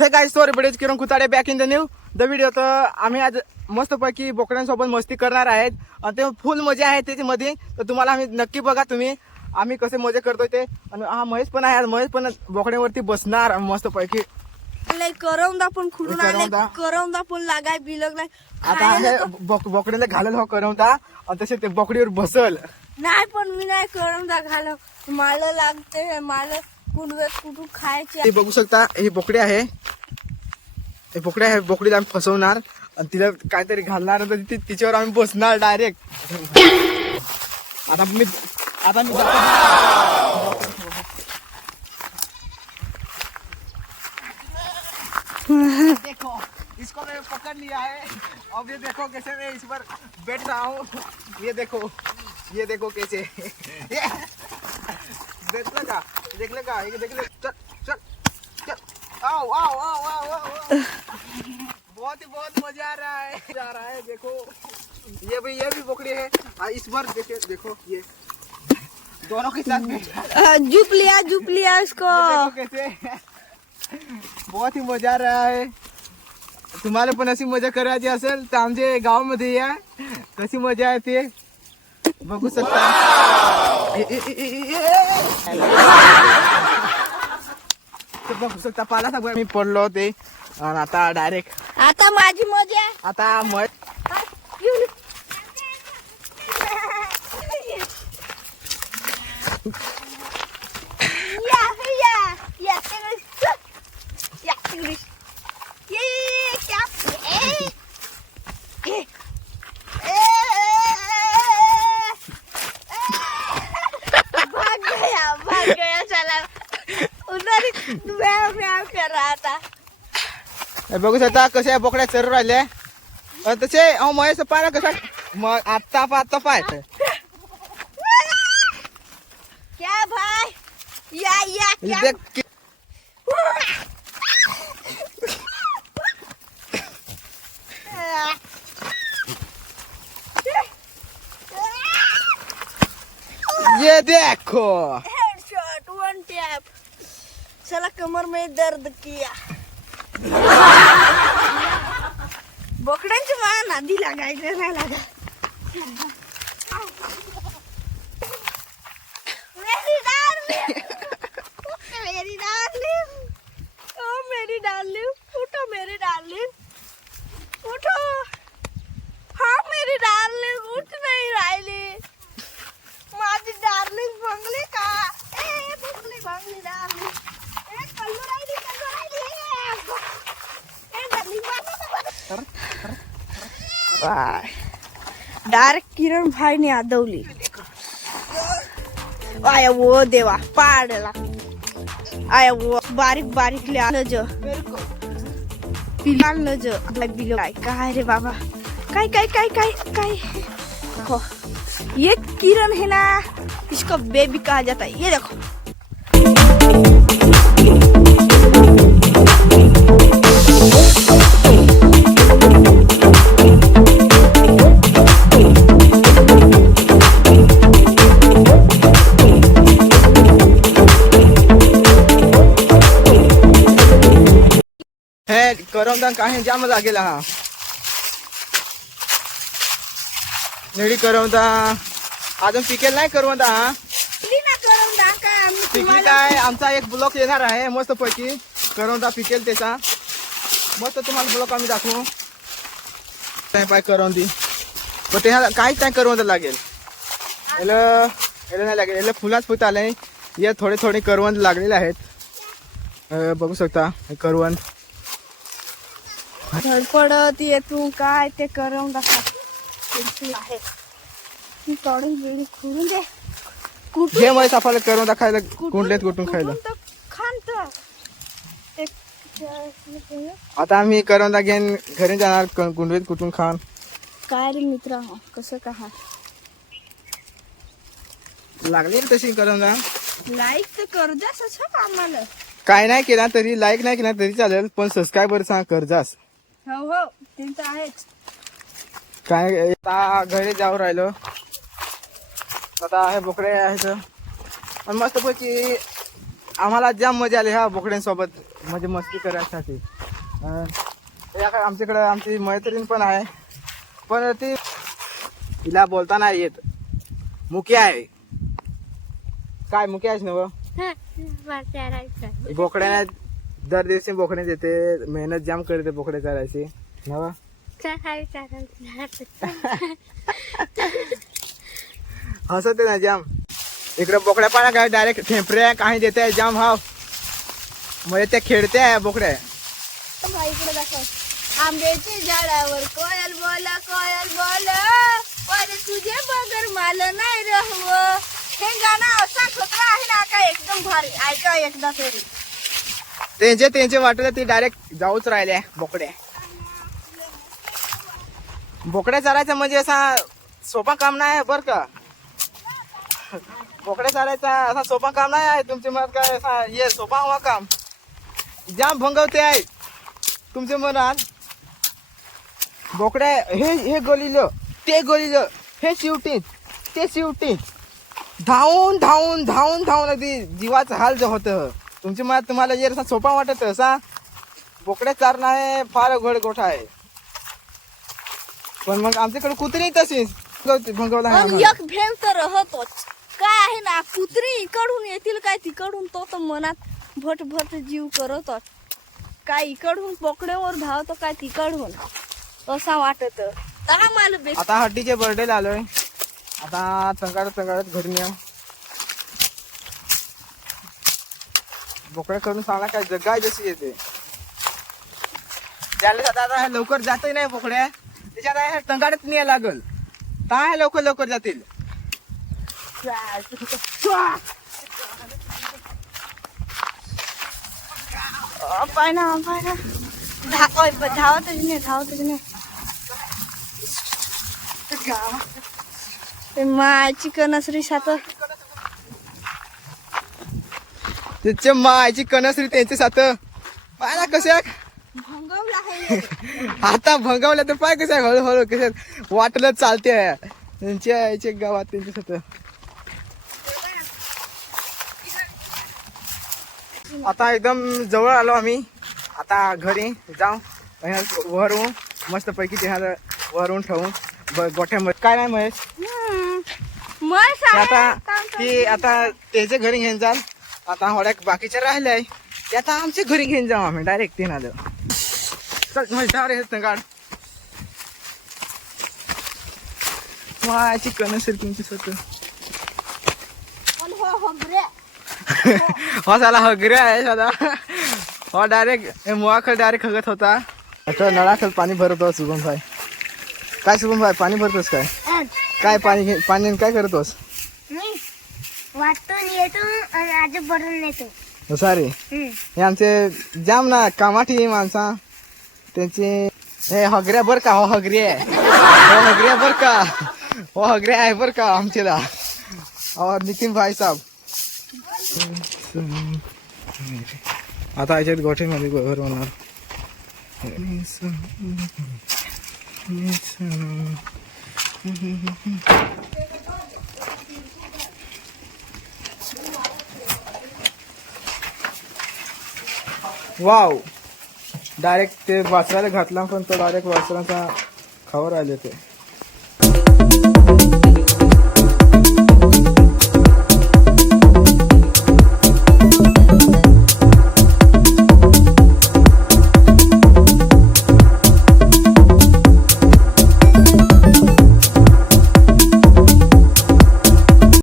हे guys, sorry बडेच Kiran Kutade back in the video. तर आम्ही आज मस्तपैकी बोकड्यांसोबत मस्ती करणार आहेत आणि ते फुल मजा आहे त्याच्यामध्ये. तर तुम्हाला आम्ही नक्की बघा तुम्ही आम्ही कसे मजा करतोय ते. आणि हा महेश पण आहे, महेश पण बोकड्यावरती बसणार मस्तपैकी. करवंदा पण खुडून आले, करवंदा पण लागाय बिलगलाय. आता हे बोकड्याला घालेल हो करवंदा आणि तसे ते बोकडीवर बसल. नाही पण मी नाही करवंदा घाल, मला लागते, मला कुठून खायचे. हे बघू शकता, ही बोकडी आहे, हे बोकडी आहे. बोकडीला आम्ही फसवणार आणि तिला काहीतरी घालणार तर तिच्यावर आम्ही बसणार डायरेक्ट. आता मी देखो इसको मैं पकड़ लिया है. अब ये देखो कैसे मैं इस पर बैठ रहा हूँ. ये देखो कैसे देख लेगा ये देख ले. चल चल चल. आओ आओ आओ आओ आओ. बहुत मजा आ रहा है. देखो ये भी बोकड़ी है. इस बार देखो ये दोनों के साथ में जुप लिया इसको. कैसे बहुत ही मजा आ रहा है. तुम्हाला पण अशी मजा करायची असेल तर आमच्या गावामध्ये या, कशी मजा येते बघू शकता. बघू शकता पाला सगळं मी पडलो ते. आणि आता डायरेक्ट आता माझी मजा. आता भाग गया चला उधर म्याव कर रहा था. बघू शकता कशा बोकड्या चरू राहिल्या. तसे अहो महेश पाय कसा मग आता पाय क्या भाई या क्या ये देखो हेडशॉट वन टैप. चला कमर में दर्द किया. बोकड्यांची मला नादी लागायचं नाही लागा. मेरी डार्लिंग उठो मेरी डार्लिंग उठो. हाँ मेरी डार्लिंग उठ नहीं राहिली. माझी डार्लिंग भंगली का. भंगली डार्लिंग. कल्लू राहिली. डायरेक्ट किरण भाई ने आदवली. आया वो देवा पाडला. आया वो बारीक ले आलं ज पिलाल ज बिलो. काय रे बाबा काय हो. ये किरण है ना, इसको बेबी कहा जाता है. ये देखो हे करवंदा काही जाम लागेल. हा नेडी करवंदा अजून पिकेल नाही करवंदा. हा पिकली काय आमचा एक ब्लॉक येणार आहे मस्त पैकी. करवंदा पिकेल त्याचा मस्त तुम्हाला ब्लॉक आम्ही दाखवू. पाय करवंदी पण ते काहीच नाही करवंदा लागेल. याला नाही लागेल. याला फुलाच आले. या थोडे करवंद लागलेले आहेत. बघू शकता हे करवंद धडपडत येतून काय ते करवंदा आहे. तोडून बिडी खुडून दे. हे मग सापाला करवंदा खायला कुठून खायला. आता आम्ही करवंदा घेऊन घरी जाणार. गुंडवीत कुठून खान. काय रे मित्र कसं का लागली तशी करवंदा. लाईक तर कर जास आम्हाला. काय नाही केला तरी लाईक नाही केला तरी चालेल पण सबस्क्राईबर सांग करजास. हो त्यांचं आहेच. काय आता घरी जाऊ राहिलो. आता हे बोकडे आहेत मस्त पैकी आम्हाला जाम मजा आली हा बोकड्यांसोबत म्हणजे मस्ती करायसाठी. आमच्याकडे आमची मैत्रीण पण आहे, पण ती तिला बोलता नाही येत. मुकी आहे. काय मुकी आहेस ना व? बोकड्या दर दिवशी बोकडे देते, मेहनत जाम करते बोकडे चारायची नवा. हसते ना जाम. इकडे बोकड्या पाना काय डायरेक्ट ठेपऱ्या काही देते जाम हाव, म्हणजे ते खेळते आहे बोकड्या. इकडे दाखव. आंब्याच्या झाडावर कोयल बोल पण तुझे बगर मला नाही रहव. हे गाणं असं खतरा आहे ना का, एकदम भारी. ऐका एकदा तरी. त्यांचे वाटलं ती डायरेक्ट जाऊच राहिल्या बोकड्या. बोकड्या चारायचं म्हणजे असा सोपा काम नाही बर का. बोकड्या चारायचा असा सोपा काम नाही आहे. तुमचे मनात काय असा ये सोपा हवा काम, जाम भंगवते आहे तुमच्या मनात. बोकड्या हे गोलीलं ते गोलीलं, हे शिवटीत ते शिवटीत, धावून धावून धावून धावून अगदी जीवाचं हाल जे होतं तुमच्या मनात. तुम्हाला जर असा सोपा वाटत असा बोकड्या चारणं आहे फार अवघड गोष्ट आहे. पण मग आमच्याकडे कुत्री तशीच भंगवला आहे पण आम्हाला. एक भेम तर राहतोच. काय आहे ना, कुत्री इकडून येतील काय तिकडून, तो तर मनात भट भट जीव करतो. काय इकडून बोकड्यावर धावतो काय तिकडून, असा वाटत. तर मला बेस्ट. आता हड्डीचे बर्थडे आलोय. आता तंगाडत घरी नेऊ. बोकड्या करून सांगा काय जगाय जशी येते. त्याला आता लवकर जातही नाही बोकड्या, त्याच्यात तंगाडत नाही लागल काय लवकर जातील. पायना धावतच नाही. मायची कनसरी सात त्याच्या मायची कनसरी त्यांच्या साथ पाय ना कशा भंगवला आहे. आता भंगावल्या तर पाय कशा हळूहळू कशा वाटलं चालते त्यांच्या याच्या गावात त्यांच्या साथ. आता एकदम जवळ आलो आम्ही. आता घरी जाऊ वरून मस्त पैकी ते वरून ठेवून गोठ्यामध्ये काय नाही महेश. आता त्याच्या घरी घेऊन जाल. आता होड्या बाकीच्या राहिल्या ते आता आमच्या घरी घेऊन जाऊ आम्ही डायरेक्ट. तीन आलं चल मजा रे तंगाड मायची कनसरी तुमची स्वतः. हो साला हगरे आहे साला. हो डायरेक्ट मुवाखल डायरेक्ट हगत होता. आता नळाखाल पाणी भरतो शुभम भाई. काय शुभम भाई पाणी भरतोस काय? काय पाणी काय करतोस? वाटून येतो आणि आज भरून येतो. सारे हे आमचे जाम ना कामाठी माणसा त्यांचे हे हगऱ्या बर का. हो हगरी आहे, हो हगऱ्या बर का, हो हगऱ्या आहे बर का आमच्याला. और नितीन भाई साहब आता याच्यात गोठ्यामध्ये घर होणार. वाव डायरेक्ट ते वासराला घातला पण तो डायरेक्ट वासराचा खावर आले ते.